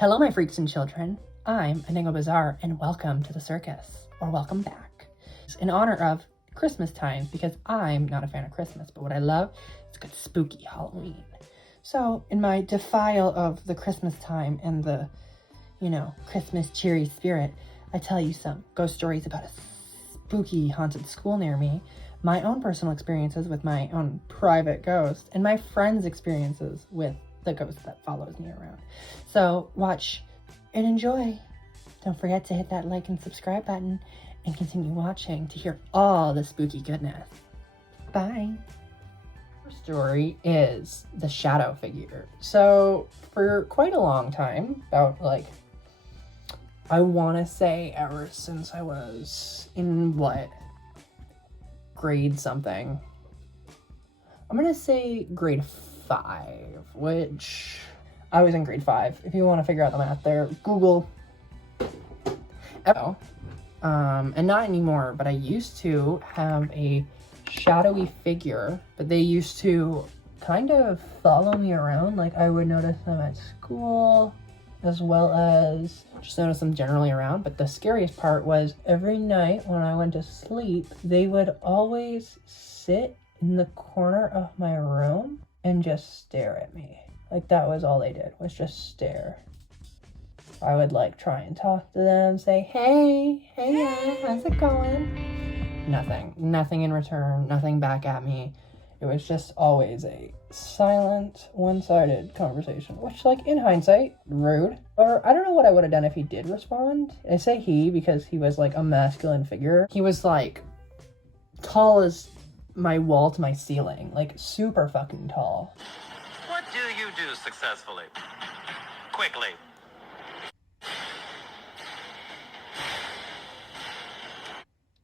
Hello, my freaks and children. I'm Anango Bazaar, and welcome to the circus, or welcome back. In honor of Christmas time, because I'm not a fan of Christmas, but what I love is good spooky Halloween. So, in my defile of the Christmas time and the, Christmas cheery spirit, I tell you some ghost stories about a spooky haunted school near me, my own personal experiences with my own private ghost, and my friends' experiences with the ghost that follows me around. So watch and enjoy. Don't forget to hit that like and subscribe button and continue watching to hear all the spooky goodness. Bye. Our story is the shadow figure. So for quite a long time, about I want to say ever since I was in grade something. I'm going to say grade 5, which I was in grade 5. If you want to figure out the math there, Google. And not anymore, but I used to have a shadowy figure, but they used to kind of follow me around. Like, I would notice them at school as well as just notice them generally around. But the scariest part was every night when I went to sleep, they would always sit in the corner of my room and just stare at me. Like, that was all they did, was just stare. I would try and talk to them, say, hey, how's it going? Nothing in return, nothing back at me. It was just always a silent, one-sided conversation, which, in hindsight, rude. Or I don't know what I would have done if he did respond. I say he because he was a masculine figure. He was tall as my wall to my ceiling, super fucking tall. What do you do successfully? Quickly.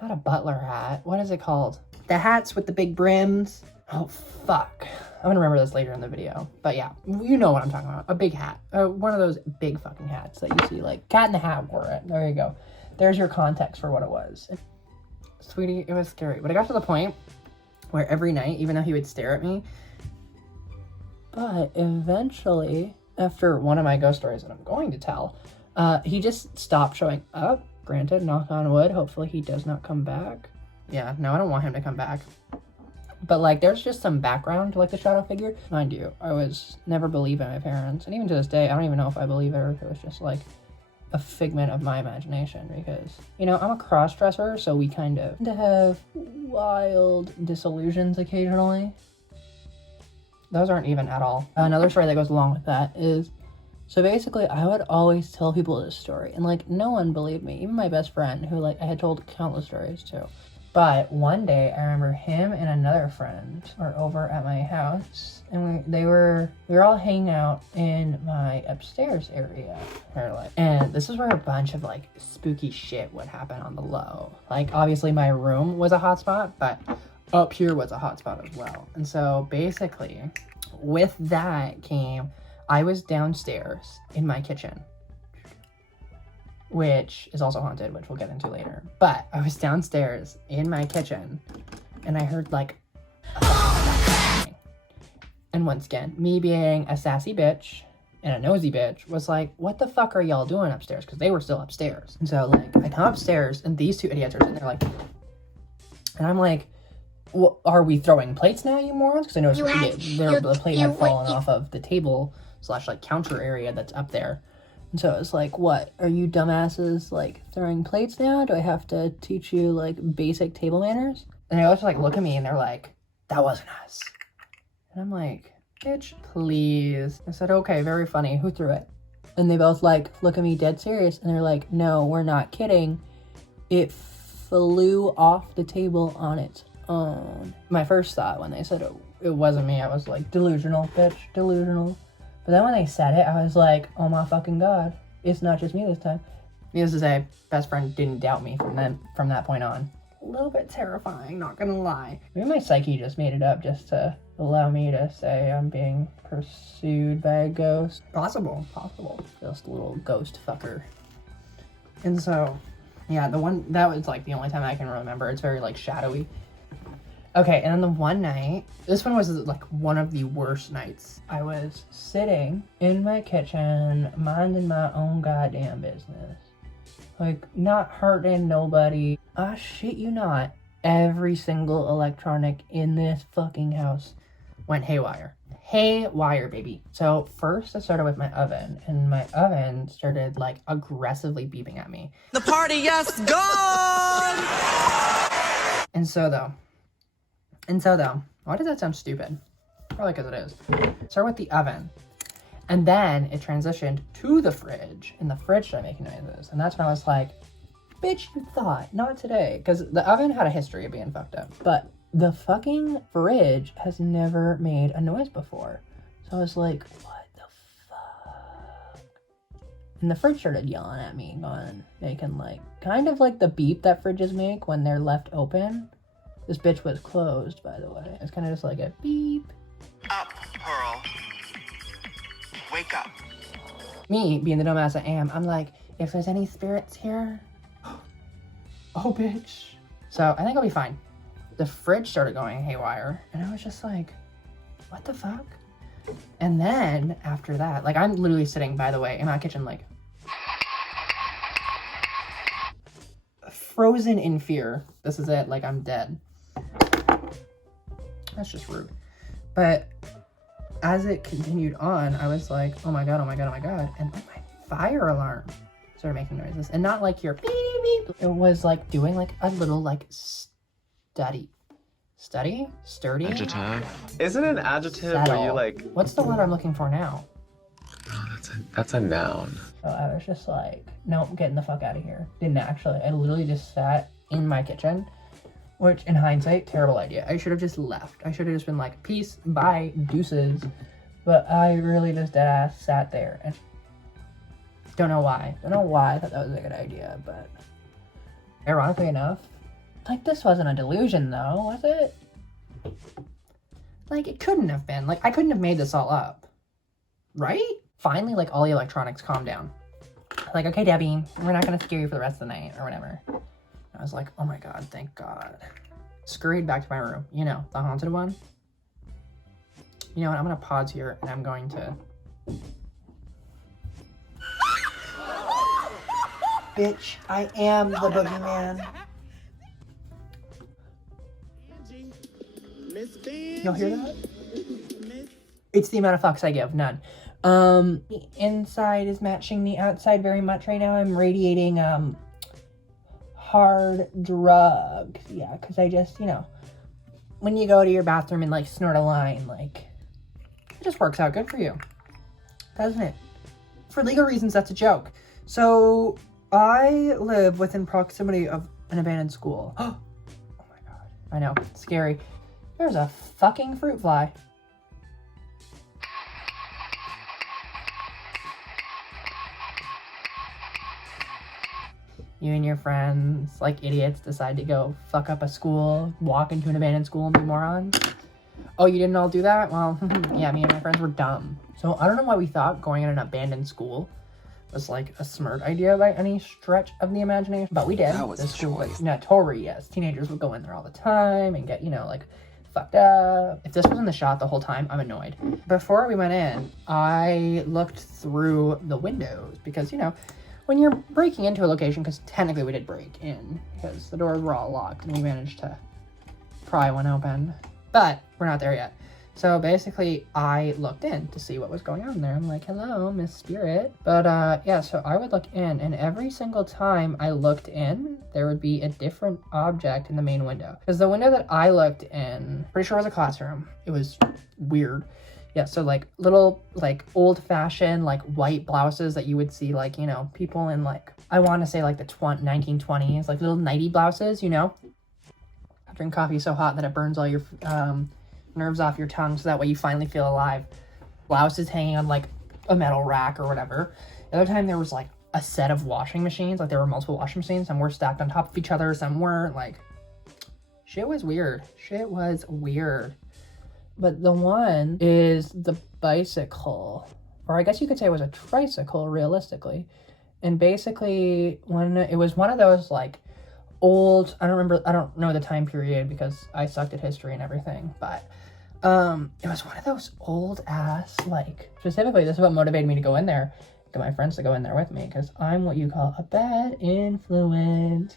Not a butler hat. What is it called? The hats with the big brims. Oh, fuck. I'm gonna remember this later in the video. But yeah, you know what I'm talking about. A big hat. One of those big fucking hats that you see, Cat in the Hat wore it. There you go. There's your context for what it was. Sweetie, it was scary. But I got to the point where every night, even though he would stare at me, but eventually, after one of my ghost stories that I'm going to tell, he just stopped showing up. Granted, knock on wood, hopefully he does not come back. Yeah, no, I don't want him to come back. But there's just some background to the shadow figure. Mind you, I was never believing my parents, and even to this day, I don't even know if I believe it or if it was just a figment of my imagination, because I'm a cross-dresser, so we kind of have wild disillusions occasionally. Those aren't even at all. Another story that goes along with that is, so basically I would always tell people this story, and no one believed me, even my best friend, who I had told countless stories to. But one day I remember him and another friend were over at my house, and we were all hanging out in my upstairs area. And this is where a bunch of spooky shit would happen on the low. Obviously my room was a hotspot, but up here was a hotspot as well. And so basically with that came, I was downstairs in my kitchen, which is also haunted, which we'll get into later. But I was downstairs in my kitchen, and I heard and once again, me being a sassy bitch and a nosy bitch was what the fuck are y'all doing upstairs? Because they were still upstairs. And so I come upstairs, and these two idiots are sitting there and I'm well, are we throwing plates now, you morons? Because I noticed the plate had fallen off of the table / counter area that's up there. And so it's what? Are you dumbasses throwing plates now? Do I have to teach you basic table manners? And they all just look at me and they're that wasn't us. And I'm bitch, please. I said, okay, very funny. Who threw it? And they both look at me dead serious, and they're no, we're not kidding. It flew off the table on its own. My first thought when they said it wasn't me, I was delusional, bitch, delusional. But then when they said it, I was oh my fucking god, it's not just me this time. Needless to say, best friend didn't doubt me from that point on. A little bit terrifying, not gonna lie. Maybe my psyche just made it up just to allow me to say I'm being pursued by a ghost. Possible. Just a little ghost fucker. And so, yeah, the one, that was the only time I can remember. It's very shadowy. Okay, and then the one night, this one was like one of the worst nights. I was sitting in my kitchen, minding my own goddamn business. Like, not hurting nobody. I shit you not. Every single electronic in this fucking house went haywire. Haywire, baby. So first I started with my oven, and my oven started like aggressively beeping at me. The party, yes, gone! And so though, why does that sound stupid? Probably because it is. Start with the oven. And then it transitioned to the fridge, and the fridge started making noises. And that's when I was like, bitch, you thought, not today. Because the oven had a history of being fucked up. But the fucking fridge has never made a noise before. So I was like, what the fuck? And the fridge started yelling at me, making like, kind of like the beep that fridges make when they're left open. This bitch was closed, by the way. It's kind of just like a beep. Up, Pearl. Wake up. Me, being the dumbass I am, I'm like, if there's any spirits here, oh, bitch. So I think I'll be fine. The fridge started going haywire, and I was just like, what the fuck? And then after that, like, I'm literally sitting, by the way, in my kitchen, like, frozen in fear. This is it, like, I'm dead. That's just rude. But as it continued on, I was like, oh my god, oh my god, oh my god. And then my fire alarm started making noises. And not like your beep, beep. It was like doing like a little like sturdy? Adjective. Isn't an adjective Settle. where you like... What's the word I'm looking for now? Oh, that's a noun. So I was just like, nope, getting the fuck out of here. Didn't actually. I literally just sat in my kitchen, which in hindsight, terrible idea. I should have just left. I should have just been like, peace, bye, deuces. But I really just deadass sat there and don't know why. Don't know why I thought that was a good idea, but ironically enough, like, this wasn't a delusion though, was it? Like, it couldn't have been. Like, I couldn't have made this all up. Right? Finally, like, all the electronics calmed down. Like, okay, Debbie, we're not gonna scare you for the rest of the night or whatever. I was like, oh my god, thank god. Scurried back to my room. You know, the haunted one. You know what, I'm gonna pause here and I'm going to... Bitch, I am the boogeyman. Y'all hear that? It's the amount of fucks I give, none. The inside is matching the outside very much right now. I'm radiating, hard drugs. Yeah, because I just, you know, when you go to your bathroom and, like, snort a line, like, it just works out good for you. Doesn't it? For legal reasons, that's a joke. So, I live within proximity of an abandoned school. Oh my god. I know, it's scary. There's a fucking fruit fly. You and your friends, like idiots, decide to go fuck up a school, walk into an abandoned school and be morons. Oh, you didn't all do that? Well, yeah, me and my friends were dumb. So I don't know why we thought going in an abandoned school was like a smart idea by any stretch of the imagination, but we did. That was the a school choice. was notorious. Teenagers would go in there all the time and get, you know, like, fucked up. If this wasn't the shot the whole time, I'm annoyed. Before we went in, I looked through the windows because, you know, when you're breaking into a location, because technically we did break in because the doors were all locked and we managed to pry one open, but we're not there yet. So basically I looked in to see what was going on there. I'm like, hello, Miss Spirit. But yeah, so I would look in, and every single time I looked in, there would be a different object in the main window. Because the window that I looked in, pretty sure was a classroom. It was weird. Yeah, so like little like old-fashioned like white blouses that you would see, like, you know, people in, like, I want to say like the 1920s, like little nighty blouses, you know. I drink coffee so hot that it burns all your nerves off your tongue, so that way you finally feel alive. Blouses hanging on like a metal rack or whatever. The other time there was like a set of washing machines, like there were multiple washing machines, some were stacked on top of each other, some weren't. Like, shit was weird. But the one is the bicycle, or I guess you could say it was a tricycle realistically. And basically it was one of those like old, I don't know the time period because I sucked at history and everything, but it was one of those old ass, like, specifically, this is what motivated me to go in there, get my friends to go in there with me, because I'm what you call a bad influence.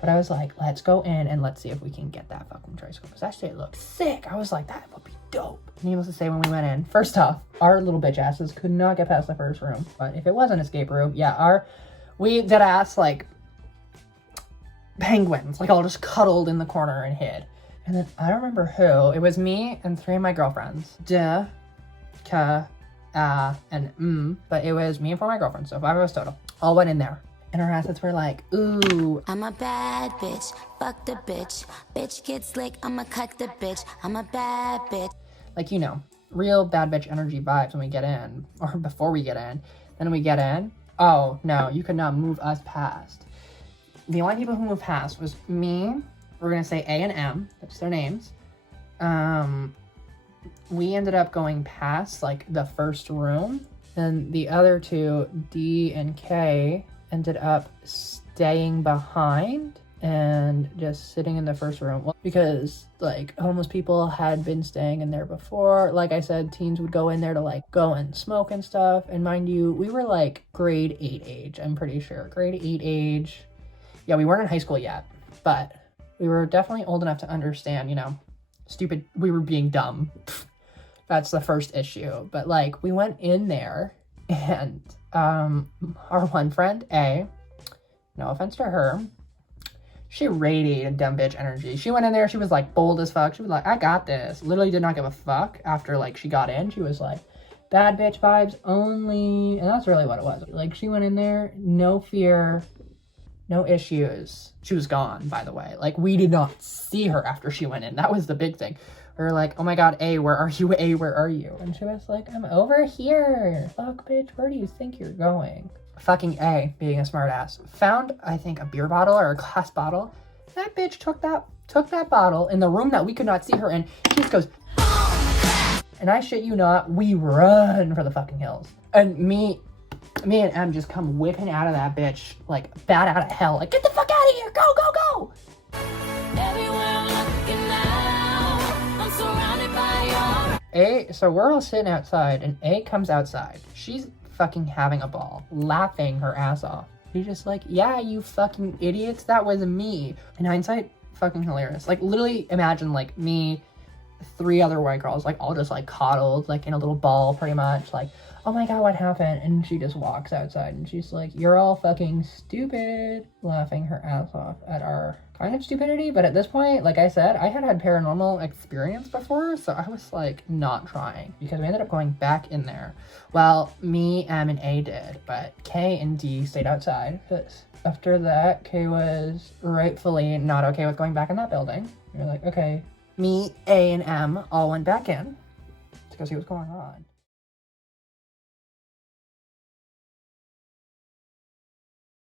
But I was like, let's go in and let's see if we can get that fucking tricycle, because that shit looks sick. I was like, that would be dope. Needless to say, when we went in, first off, our little bitch asses could not get past the first room. But if it was an escape room, yeah, we dead ass, like, penguins, like, all just cuddled in the corner and hid. And then I don't remember who. It was me and 3 of my girlfriends. Duh, ka, and but it was me and 4 of my girlfriends, so 5 of us total. All went in there. And our assets were like, ooh. I'm a bad bitch, fuck the bitch. Bitch get slick, I'ma cut the bitch. I'm a bad bitch. Like, you know, real bad bitch energy vibes when we get in, or before we get in. Then we get in, oh no, you could not move us past. The only people who moved past was me, we're gonna say A and M, that's their names. We ended up going past, like, the first room, and the other 2, D and K, ended up staying behind and just sitting in the first room, well, because, like, homeless people had been staying in there before. Like I said, teens would go in there to, like, go and smoke and stuff. And mind you, we were like grade 8 age, I'm pretty sure. Grade 8 age. Yeah, we weren't in high school yet, but we were definitely old enough to understand, you know, we were being dumb. That's the first issue. But, like, we went in there and our one friend, A, no offense to her, she radiated dumb bitch energy. She went in there, she was, like, bold as fuck. She was like, I got this. Literally did not give a fuck after, like, she got in. She was like, bad bitch vibes only. And that's really what it was. Like, she went in there, no fear, no issues. She was gone, by the way. Like, we did not see her after she went in. That was the big thing. We were like, oh my god, A, where are you? A, where are you? And she was like, I'm over here. Fuck, bitch, where do you think you're going? Fucking A, being a smartass, found, I think, a beer bottle or a glass bottle. That bitch took that bottle in the room that we could not see her in. She just goes, and I shit you not, we run for the fucking hills. And me and M just come whipping out of that bitch, like, bat out of hell. Like, get the fuck out of here, go, go, go! So we're all sitting outside, and A comes outside. She's fucking having a ball, laughing her ass off. She's just like, yeah, you fucking idiots, that was me. In hindsight, fucking hilarious. Like, literally imagine, like, me, 3 other white girls, like, all just, like, coddled, like, in a little ball, pretty much, like, oh my god, what happened? And she just walks outside, and she's like, you're all fucking stupid, laughing her ass off at our kind of stupidity. But at this point, like I said, I had paranormal experience before, so I was, like, not trying, because we ended up going back in there. Well, me, M, and A did, but K and D stayed outside, because after that, K was rightfully not okay with going back in that building. We were like, okay. Me, A, and M all went back in to go see what's going on.